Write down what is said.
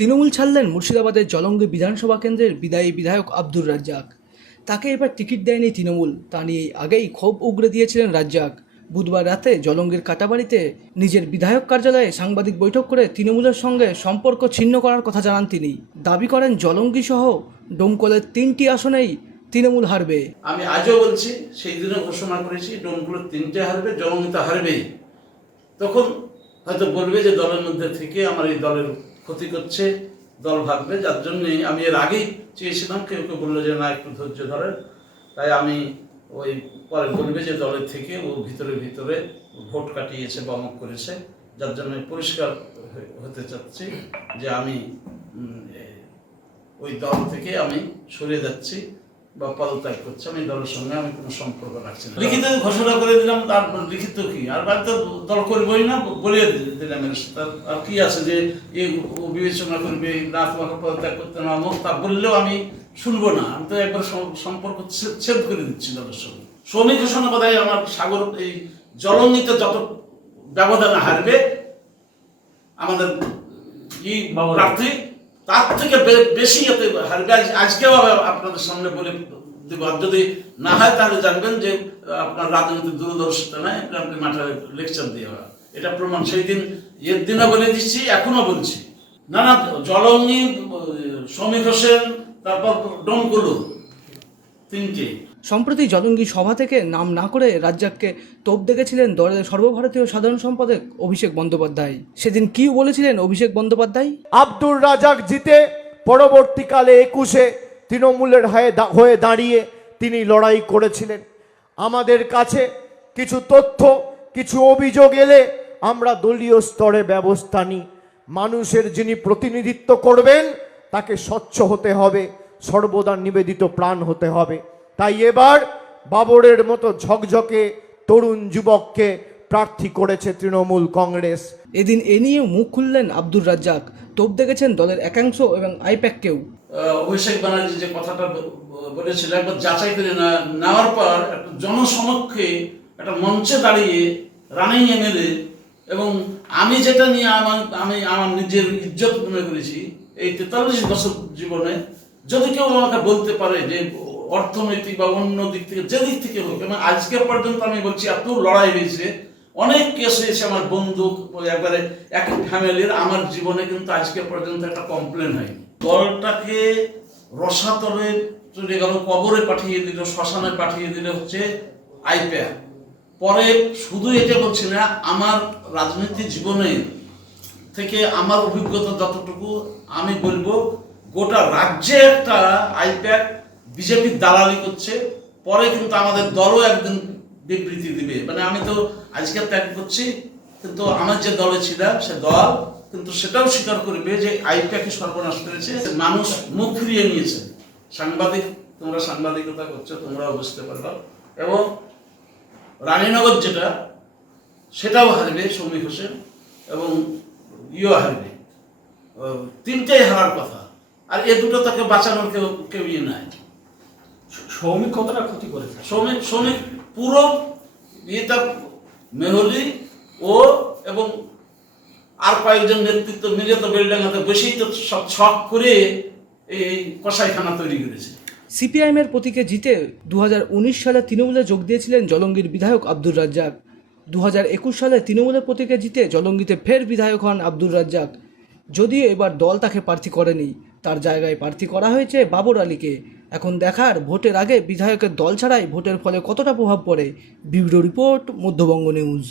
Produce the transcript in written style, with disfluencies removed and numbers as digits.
তৃণমূল ছাড়লেন মুর্শিদাবাদের জলঙ্গি বিধানসভা কেন্দ্রের বিদায়ী বিধায়ক আব্দুর রাজ্জাক। তাকে এবার টিকিট দেয়নি তৃণমূল, তা নিয়ে আগেই ক্ষোভ উগরে দিয়েছিলেন রাজ্জাক। বুধবার রাতে জলঙ্গির কাটাবাড়িতে নিজের বিধায়ক কার্যালয়ে সাংবাদিক বৈঠক করে তৃণমূলের সঙ্গে সম্পর্ক ছিন্ন করার কথা জানান তিনি। দাবি করেন জলঙ্গি সহ ডোমকলের 3টি আসনেই তৃণমূল হারবে। আমি আজও বলছি, সেই দিনে ঘোষণা করেছি ডোমকলের 3টে হারবে, জলঙ্গিতে হারবেই। তখন হয়তো বলবে যে দলের মধ্যে থেকে আমার এই দলের ক্ষতি করছে, দল ভাববে, যার জন্যে আমি এর আগেই চেয়েছিলাম। কেউ কেউ বললো যে না, একটু ধৈর্য ধরেন। তাই আমি ওই পরে বলবে যে দলের থেকে ও ভিতরে ভিতরে ভোট কাটিয়েছে বা অমুক করেছে, যার জন্য পরিষ্কার হতে চাচ্ছি যে আমি ওই দল থেকে আমি সরে যাচ্ছি বা পদত্যাগ করছি। আমি দলের সঙ্গে আমি কোনো সম্পর্ক রাখছি না। লিখিত ঘোষণা করে দিলাম, তার লিখিত কি আর বাদ তো দল করবই না, বলে দিলাম। আর কি আছে যে ও বিবেচনা করবে না, তোমাকে পদত্যাগ করতে না মুখ তা বললেও আমি শুনবো না। আমি তো একবার সম্পর্ক ছেদ করে দিচ্ছি দলের সঙ্গে। শ্রমিক ঘোষণা কথাই আমার সাগর এই জলঙ্গিতে যত ব্যবধানে হারবে আমাদের প্রার্থী, তার থেকে বেশি এতে হারবে। আজকেও আপনাদের সামনে বলে দেব, আর যদি না হয় তাহলে জানবেন যে আপনার রাজনৈতিক দূরদর্শিতা নাই, আপনি মাঠে লেকচার দিয়ে এটা প্রমাণ। সেই দিন এর দিনও বলে দিচ্ছি, এখনো বলছি। না না, জলঙ্গি, শ্রমিক হোসেন, তারপর ডোমকলু 3টে। সম্প্রতি জলঙ্গি সভা থেকে নাম না করে রাজ্জাককে তোপ দেখেছিলেন দলের সর্বভারতীয় সাধারণ সম্পাদক অভিষেক বন্দ্যোপাধ্যায়। সেদিন কি বলেছিলেন অভিষেক বন্দ্যোপাধ্যায়? আব্দুর রাজ্জাক জিতে পরবর্তীকালে 21-এ তৃণমূলের হয়ে দাঁড়িয়ে তিনি লড়াই করেছিলেন। আমাদের কাছে কিছু তথ্য, কিছু অভিযোগ এলে আমরা দলীয় স্তরে ব্যবস্থা নিই। মানুষের যিনি প্রতিনিধিত্ব করবেন তাকে স্বচ্ছ হতে হবে, সর্বদা নিবেদিত প্রাণ হতে হবে। তাই এবার বাবরের মতো ঝকঝকে তরুণ যুবককে প্রার্থী করেছে তৃণমূল কংগ্রেস। এদিন এ নিয়ে মুখ খুললেন আব্দুর রাজ্জাক। তোপ দেখেছেন দলের একাংশ এবং আইপ্যাককেও। অভিষেক ব্যানার্জি যে কথাটা বলেছিল, একবার যাচাই করে নেওয়ার পর একটা জনসমক্ষে একটা মঞ্চে দাঁড়িয়ে রানিং এমএলএ, এবং আমি যেটা নিয়ে আমি আমার নিজের ইজ্জত মনে করেছি এই 43 বছর জীবনে, যদি কেউ আমাকে বলতে পারে যে অর্থনৈতিক বা অন্য দিক থেকে, যে দিক থেকে হোক, এবং আজকে পর্যন্ত আমি বলছি এত লড়াই হয়েছে, অনেক কেস হয়েছে, আমার বন্ধু একবারে একই ফ্যামিলির, আমার জীবনে কিন্তু আজকে পর্যন্ত একটা কমপ্লেন হয়নি। দলটাকে রসাতলে চলে গেল, কবরে পাঠিয়ে দিল, শ্মশানে পাঠিয়ে দিল হচ্ছে আইপ্যাক। পরে শুধু এটা বলছি না, আমার রাজনীতি জীবনে থেকে আমার অভিজ্ঞতা যতটুকু আমি বলবো, গোটা রাজ্যে একটা আইপ্যাক বিজেপির দালালি করছে। পরে কিন্তু আমাদের দলও একদিন বিবৃতি দিবে। মানে আমি তো আজকে ত্যাগ করছি, কিন্তু আমার যে দলে ছিলাম সে দল কিন্তু সেটাও স্বীকার করবে যে আইপ্যাকই সর্বনাশ করেছে। মানুষ মুখ ফিরিয়ে নিয়েছে। সাংবাদিক, তোমরা সাংবাদিকতা করছো, তোমরাও বুঝতে পারবে। এবং রানীনগর যেটা, সেটাও হারবে শ্রমিক হোসেন, এবং হারবে। 3টেই হারার কথা। আর এ দুটো তাকে বাঁচানোর কেউ নাই। শ্রমিক কতটা ক্ষতি করেছে? শ্রমিক পুরো এটা মেহলি ও এবং আর কয়েকজন নেতৃত্ব মিলে তো বেলডাঙ্গাতে বসেই তো সব ছক করে এই কসাইখানা তৈরি করেছে। সিপিআইএমের প্রতীকে জিতে 2019 সালে তৃণমূলে যোগ দিয়েছিলেন জলঙ্গির বিধায়ক আব্দুর রাজ্জাক। 2021 সালে তৃণমূলের প্রতীকে জিতে জলঙ্গিতে ফের বিধায়ক হন আব্দুর রাজ্জাক। যদিও এবার দল তাকে প্রার্থী করেনি, তার জায়গায় প্রার্থী করা হয়েছে বাবর আলীকে। এখন দেখার ভোটের আগে বিধায়কের দল ছাড়াই ভোটের ফলে কতটা প্রভাব পড়ে। Bureau report, Madhyabanga news.